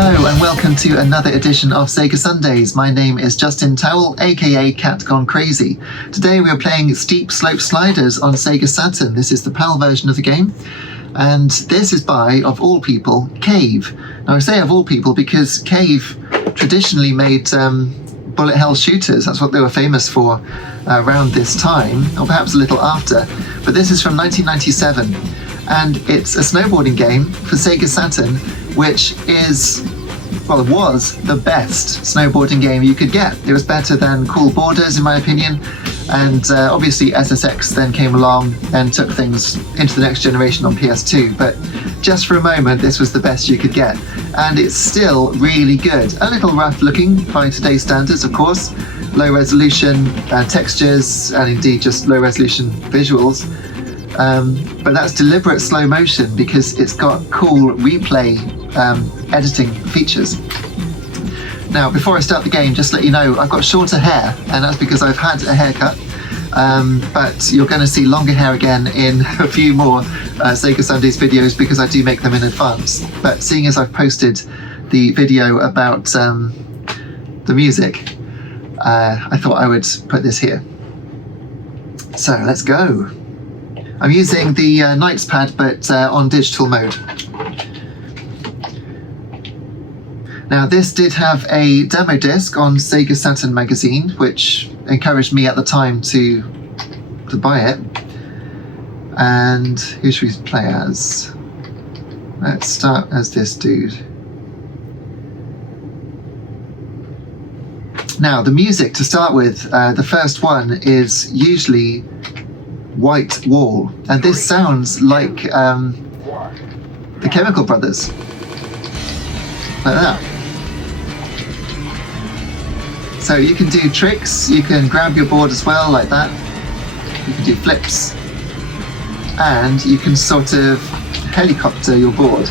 Hello and welcome to another edition of Sega Sundays. My name is Justin Towell, aka Cat Gone Crazy. Today we are playing Steep Slope Sliders on Sega Saturn. This is the PAL version of the game. And this is by, of all people, Cave. Now I say of all people because Cave traditionally made bullet hell shooters. That's what they were famous for around this time, or perhaps a little after. But this is from 1997. And it's a snowboarding game for Sega Saturn, which is, well, it was the best snowboarding game you could get. It was better than Cool Borders, in my opinion, and obviously SSX then came along and took things into the next generation on PS2, but just for a moment, this was the best you could get. And it's still really good. A little rough looking by today's standards, of course. Low resolution textures, and indeed just low resolution visuals. But that's deliberate slow motion because it's got cool replay editing features. Now, before I start the game, just to let you know, I've got shorter hair, and that's because I've had a haircut. But you're going to see longer hair again in a few more Sega Sundays videos because I do make them in advance. But seeing as I've posted the video about the music, I thought I would put this here. So let's go. I'm using the Knights pad, but on digital mode. Now, this did have a demo disc on Sega Saturn magazine, which encouraged me at the time to buy it. And who should we play as? Let's start as this dude. Now, the music to start with, the first one is usually White Wall, and this sounds like the Chemical Brothers, like that. So you can do tricks, you can grab your board as well, like that. You can do flips, and you can sort of helicopter your board,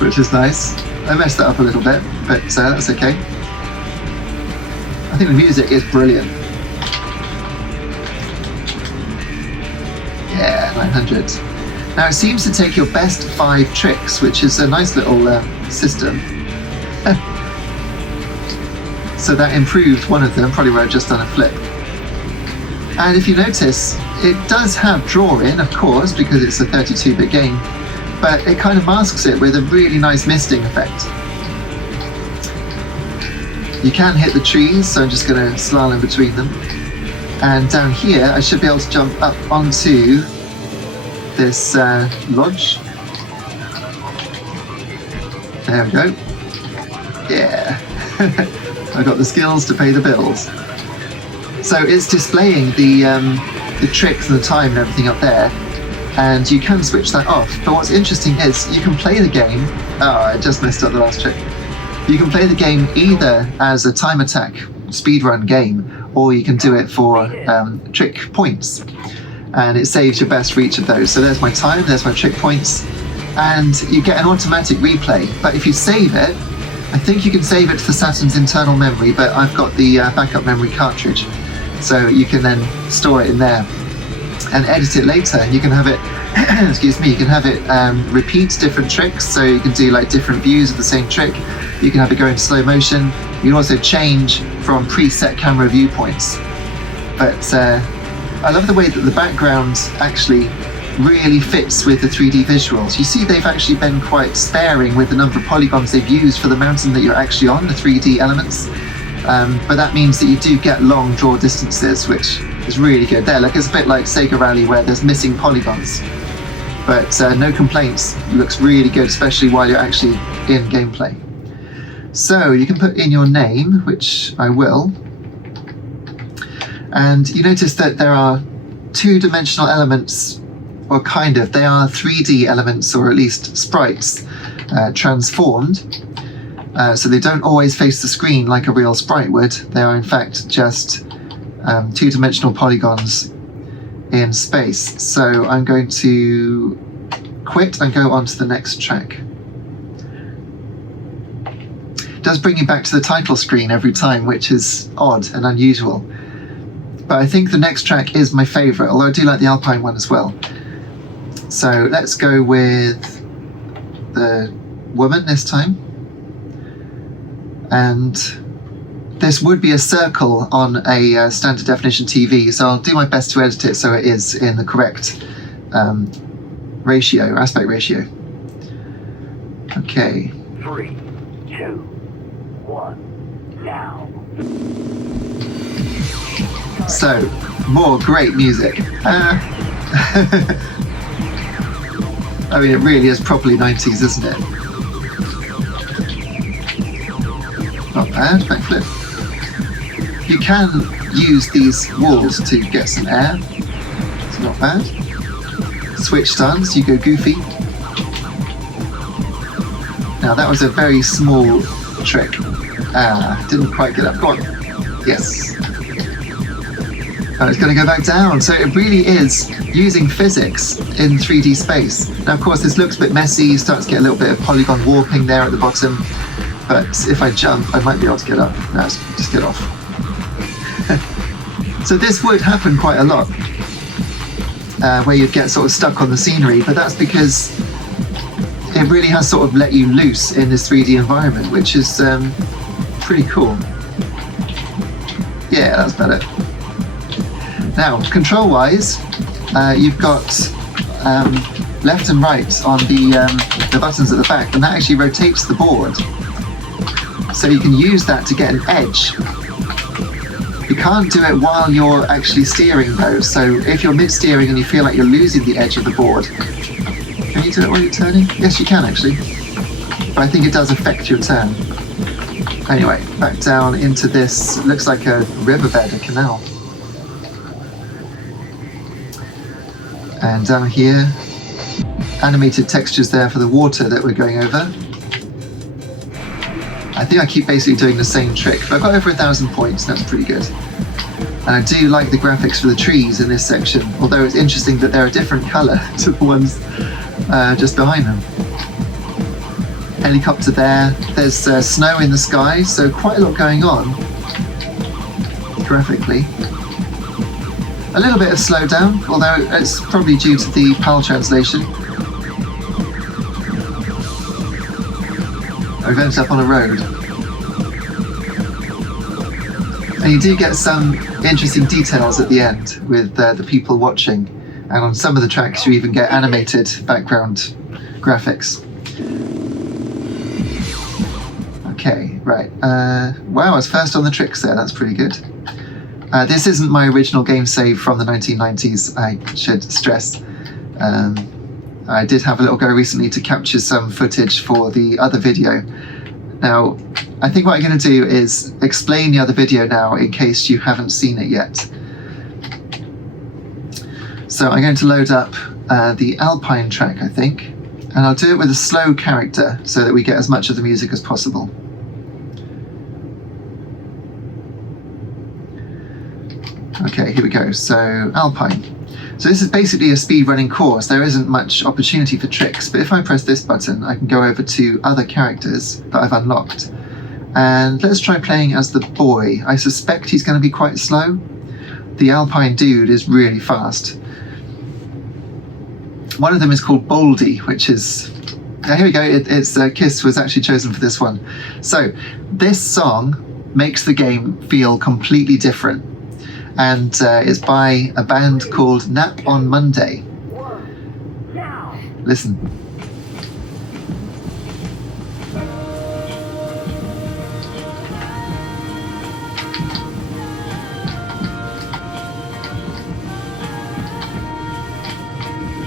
which is nice. I messed that up a little bit, but that's okay. I think the music is brilliant. Yeah, 900. Now it seems to take your best 5 tricks, which is a nice little system. So that improved one of them, probably where I'd just done a flip. And if you notice, it does have draw-in, of course, because it's a 32-bit game, but it kind of masks it with a really nice misting effect. You can hit the trees, so I'm just going to slalom between them. And down here, I should be able to jump up onto this lodge. There we go. Yeah. I got the skills to pay the bills. So it's displaying the tricks and the time and everything up there, and you can switch that off. But what's interesting is you can play the game. Oh, I just messed up the last trick. You can play the game either as a time attack speedrun game, or you can do it for trick points, and it saves your best for each of those. So there's my time, there's my trick points, and you get an automatic replay. But if you save it, I think you can save it to the Saturn's internal memory, but I've got the backup memory cartridge, so you can then store it in there and edit it later. You can have it excuse me, you can have it repeat different tricks, so you can do like different views of the same trick. You can have it go in slow motion. You can also change from preset camera viewpoints. But I love the way that the background actually really fits with the 3D visuals. You see they've actually been quite sparing with the number of polygons they've used for the mountain that you're actually on, the 3D elements. But that means that you do get long draw distances, which is really good. There, look, it's a bit like Sega Rally where there's missing polygons. But no complaints, looks really good, especially while you're actually in gameplay. So you can put in your name, which I will. And you notice that there are 2-dimensional elements, or kind of, they are 3D elements, or at least sprites, transformed. So they don't always face the screen like a real sprite would. They are in fact just 2-dimensional polygons in space. So I'm going to quit and go on to the next track. It does bring you back to the title screen every time, which is odd and unusual. But I think the next track is my favourite, although I do like the Alpine one as well. So let's go with the woman this time. and this would be a circle on a standard definition TV, so I'll do my best to edit it so it is in the correct aspect ratio. Okay. 3, 2, 1, now. So, more great music. I mean, it really is properly 90s, isn't it? Not bad, backflip. You can use these walls to get some air. It's not bad. Switch stance, you go goofy. Now that was a very small trick. Didn't quite get up. Go on. Yes. Oh, it's going to go back down. So it really is using physics in 3D space. Now, of course, this looks a bit messy. You start to get a little bit of polygon warping there at the bottom. But if I jump, I might be able to get up. No, just get off. So this would happen quite a lot, where you'd get sort of stuck on the scenery, but that's because it really has sort of let you loose in this 3D environment, which is pretty cool. Yeah, that's better. Now, control-wise, you've got left and right on the buttons at the back, and that actually rotates the board. So you can use that to get an edge. You can't do it while you're actually steering though, so if you're mid-steering and you feel like you're losing the edge of the board, can you do it while you're turning? Yes, you can actually, but I think it does affect your turn. Anyway, back down into this, looks like a riverbed, a canal. And down here, animated textures there for the water that we're going over. I think I keep basically doing the same trick, but I've got over 1,000 points, that's pretty good. And I do like the graphics for the trees in this section, although it's interesting that they're a different colour to the ones just behind them. Helicopter there, there's snow in the sky, so quite a lot going on graphically. A little bit of slowdown, although it's probably due to the PAL translation. We've ended up on a road. And you do get some interesting details at the end with the people watching. And on some of the tracks you even get animated background graphics. Okay, right. Wow, I was first on the tricks there, that's pretty good. This isn't my original game save from the 1990s, I should stress. I did have a little go recently to capture some footage for the other video. Now, I think what I'm going to do is explain the other video now in case you haven't seen it yet. So I'm going to load up the Alpine track, I think, and I'll do it with a slow character so that we get as much of the music as possible. Okay, here we go. So, Alpine. So this is basically a speedrunning course. There isn't much opportunity for tricks, but if I press this button, I can go over to other characters that I've unlocked. And let's try playing as the boy. I suspect he's going to be quite slow. The Alpine dude is really fast. One of them is called Baldy, which is... here we go, it's Kiss was actually chosen for this one. So, this song makes the game feel completely different. And it's by a band called Nap on Monday. Listen.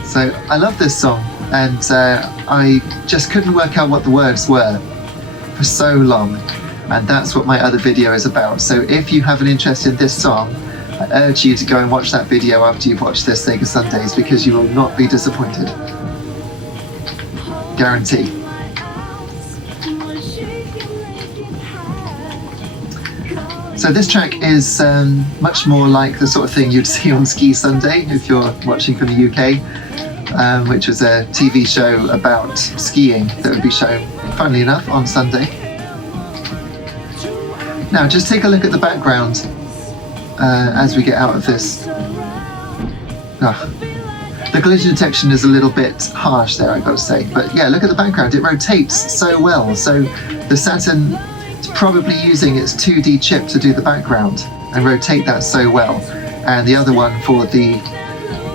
So I love this song, and I just couldn't work out what the words were for so long, and that's what my other video is about. So if you have an interest in this song, I urge you to go and watch that video after you've watched this Sega Sundays, because you will not be disappointed. Guarantee. So this track is much more like the sort of thing you'd see on Ski Sunday if you're watching from the UK, which was a TV show about skiing that would be shown, funnily enough, on Sunday. Now just take a look at the background as we get out of this. The collision detection is a little bit harsh there, I've got to say, but yeah, look at the background, it rotates so well. So the Saturn it's probably using its 2D chip to do the background and rotate that so well, and the other one for the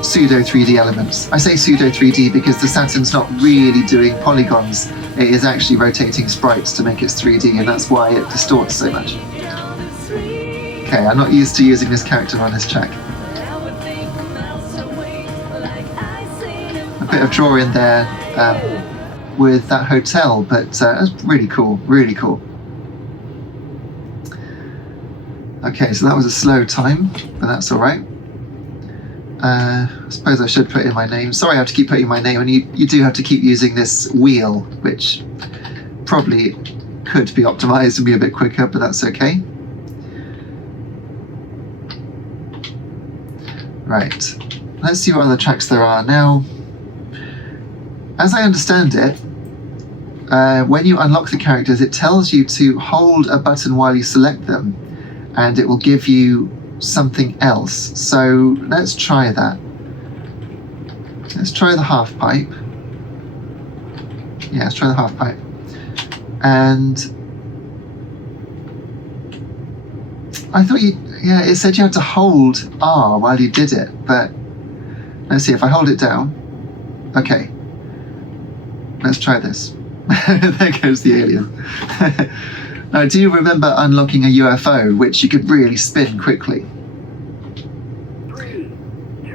pseudo 3D elements. I say pseudo 3D because the Saturn's not really doing polygons, it is actually rotating sprites to make it 3D, and that's why it distorts so much. Okay, I'm not used to using this character on this track. A bit of draw in there with that hotel, but that's really cool, really cool. Okay, so that was a slow time, but that's all right. I suppose I should put in my name. Sorry I have to keep putting my name, and you do have to keep using this wheel, which probably could be optimized and be a bit quicker, but that's okay. Right, let's see what other tracks there are. Now, as I understand it, when you unlock the characters, it tells you to hold a button while you select them, and it will give you something else. So let's try that. Let's try the Halfpipe. Yeah, let's try the Halfpipe. And I thought it said you had to hold R while you did it, but let's see if I hold it down. Okay, let's try this. There goes the alien. Now, do you remember unlocking a UFO, which you could really spin quickly? 3, 2,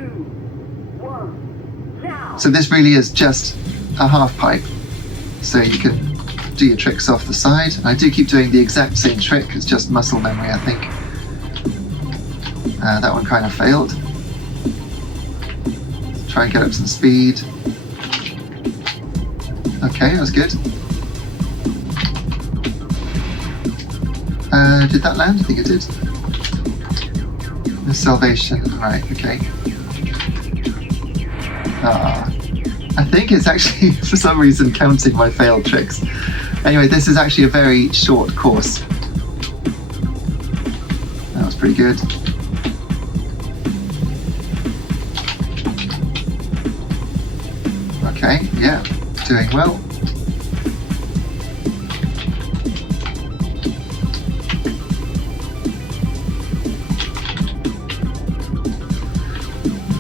1, now! So this really is just a Halfpipe. So you can do your tricks off the side. I do keep doing the exact same trick, it's just muscle memory, I think. That one kind of failed. Try and get up some speed. Okay, that was good. Did that land? I think it did. The salvation, right, okay. I think it's actually, for some reason, counting my failed tricks. Anyway, this is actually a very short course. That was pretty good. Okay, yeah, doing well.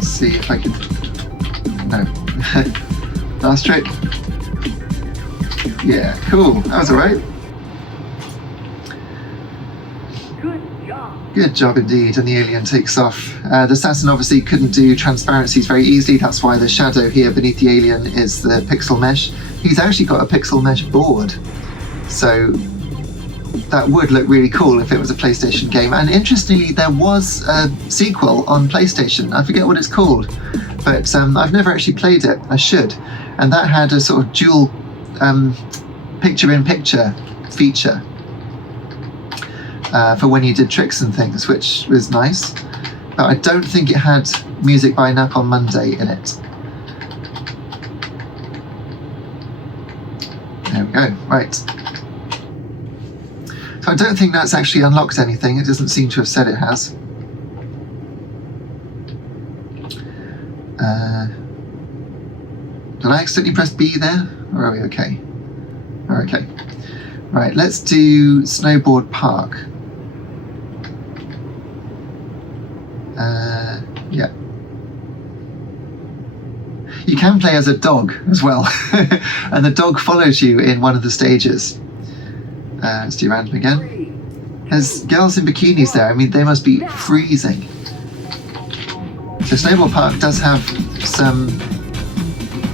See if I can. No. Last trick. Yeah, cool. That was alright. Good job! Good job indeed. And the alien takes off. The Saturn obviously couldn't do transparencies very easily. That's why the shadow here beneath the alien is the pixel mesh. He's actually got a pixel mesh board. So that would look really cool if it was a PlayStation game. And interestingly, there was a sequel on PlayStation. I forget what it's called, but I've never actually played it. I should. And that had a sort of dual picture-in-picture feature for when you did tricks and things, which was nice. But I don't think it had Music by Nap on Monday in it. There we go. Right. I don't think that's actually unlocked anything. It doesn't seem to have said it has. Did I accidentally press B there? Or are we okay? We're okay. Right, let's do Snowboard Park. Yeah. You can play as a dog as well. And the dog follows you in one of the stages. Let's do random again. There's girls in bikinis there. I mean, they must be freezing. So Snowboard Park does have some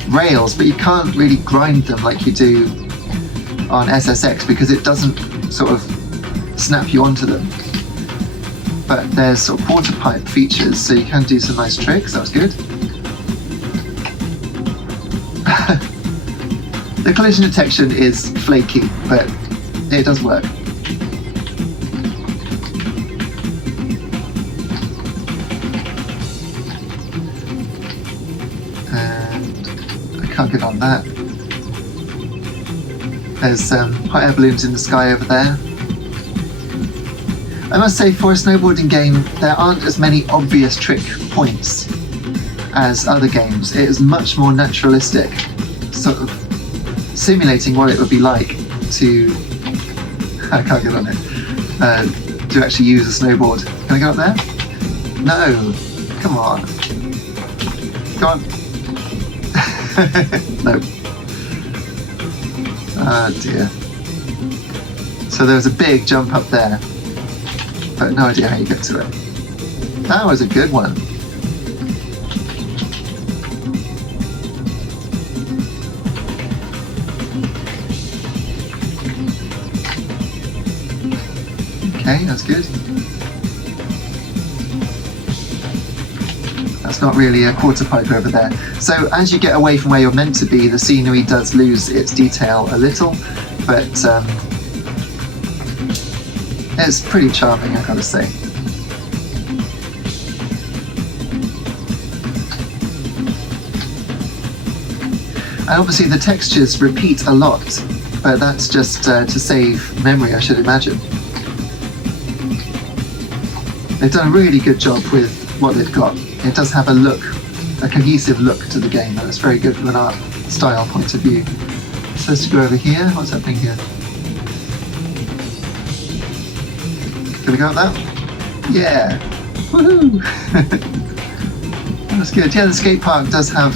rails, but you can't really grind them like you do on SSX because it doesn't sort of snap you onto them. But there's sort of quarter pipe features, so you can do some nice tricks. That was good. The collision detection is flaky, but it does work. And I can't get on that. There's hot air balloons in the sky over there. I must say, for a snowboarding game, there aren't as many obvious trick points as other games. It is much more naturalistic, sort of simulating what it would be like to I can't get on it. To actually use a snowboard. Can I go up there? No. Come on. Come on. No. Oh dear. So there was a big jump up there, but no idea how you get to it. That was a good one. Okay, that's good. That's not really a quarter pipe over there. So as you get away from where you're meant to be, the scenery does lose its detail a little, but it's pretty charming, I've got to say. And obviously the textures repeat a lot, but that's just to save memory, I should imagine. They've done a really good job with what they've got. It does have a look, a cohesive look to the game, and it's very good from an art style point of view. Supposed to go over here. What's happening here? Can we go up that? Yeah! Woohoo! That's good. Yeah, the skate park does have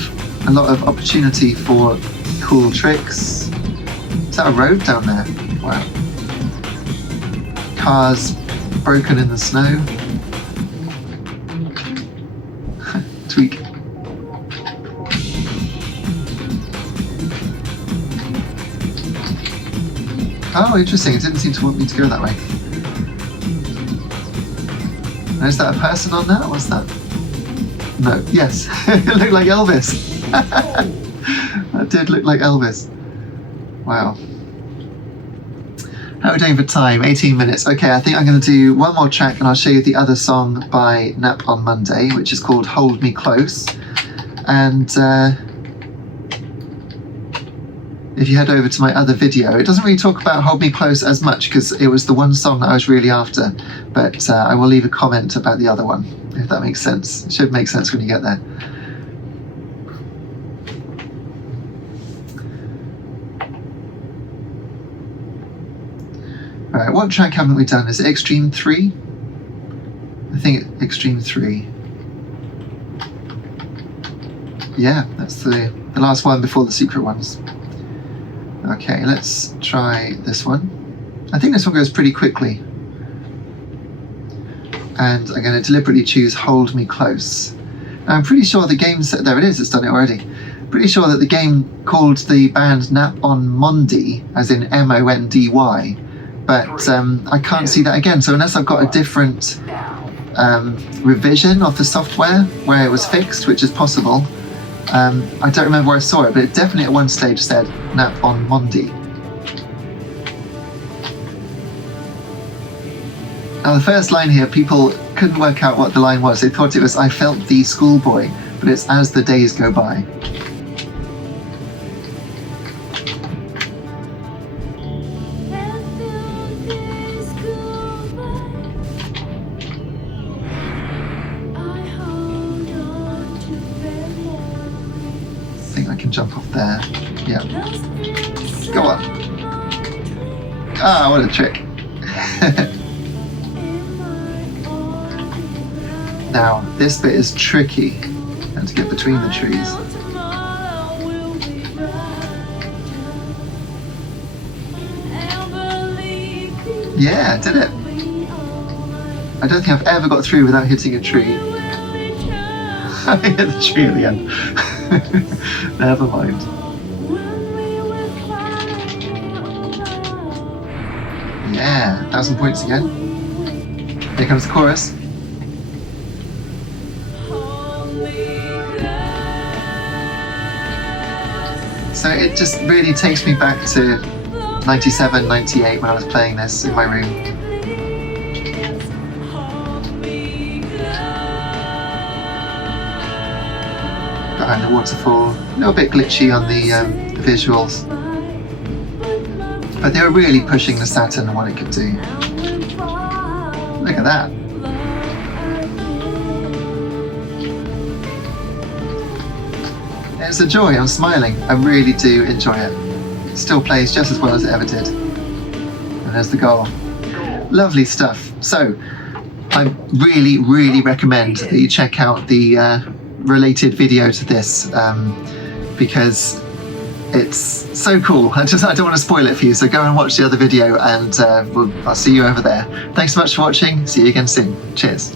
a lot of opportunity for cool tricks. Is that a road down there? Wow. Cars broken in the snow. Tweak. Oh, interesting. It didn't seem to want me to go that way. Is that a person on that? What's that? No. Yes. It looked like Elvis. That did look like Elvis. Wow. How are we doing for time? 18 minutes. Okay, I think I'm going to do one more track and I'll show you the other song by Nap on Monday, which is called Hold Me Close. And if you head over to my other video, it doesn't really talk about Hold Me Close as much because it was the one song that I was really after. But I will leave a comment about the other one, if that makes sense. It should make sense when you get there. Alright, what track haven't we done? Is it Extreme 3? I think Extreme 3. Yeah, that's the last one before the secret ones. Okay, let's try this one. I think this one goes pretty quickly. And I'm going to deliberately choose Hold Me Close. Now, I'm pretty sure the game set, there it is, it's done it already. Pretty sure that the game called the band Nap on Monday, as in M-O-N-D-Y, but I can't see that again. So unless I've got a different revision of the software where it was fixed, which is possible, I don't remember where I saw it, but it definitely at one stage said Nap on Monday. Now the first line here, people couldn't work out what the line was. They thought it was I felt the schoolboy, but it's as the days go by. Jump off there. Yeah. Go on. Ah, what a trick. Now, this bit is tricky. And to get between the trees. Yeah, did it. I don't think I've ever got through without hitting a tree. I hit the tree at the end. Never mind. Yeah, 1,000 points again. Here comes the chorus. So it just really takes me back to 97, 98 when I was playing this in my room. Behind the waterfall, a little bit glitchy on the visuals, but they were really pushing the Saturn and what it could do. Look at that. It's a joy, I'm smiling. I really do enjoy it. It still plays just as well as it ever did. And there's the goal. Lovely stuff. So, I really recommend that you check out the related video to this because it's so cool. I don't want to spoil it for you, so go and watch the other video, and I'll see you over there. Thanks so much for watching. See you again soon. Cheers.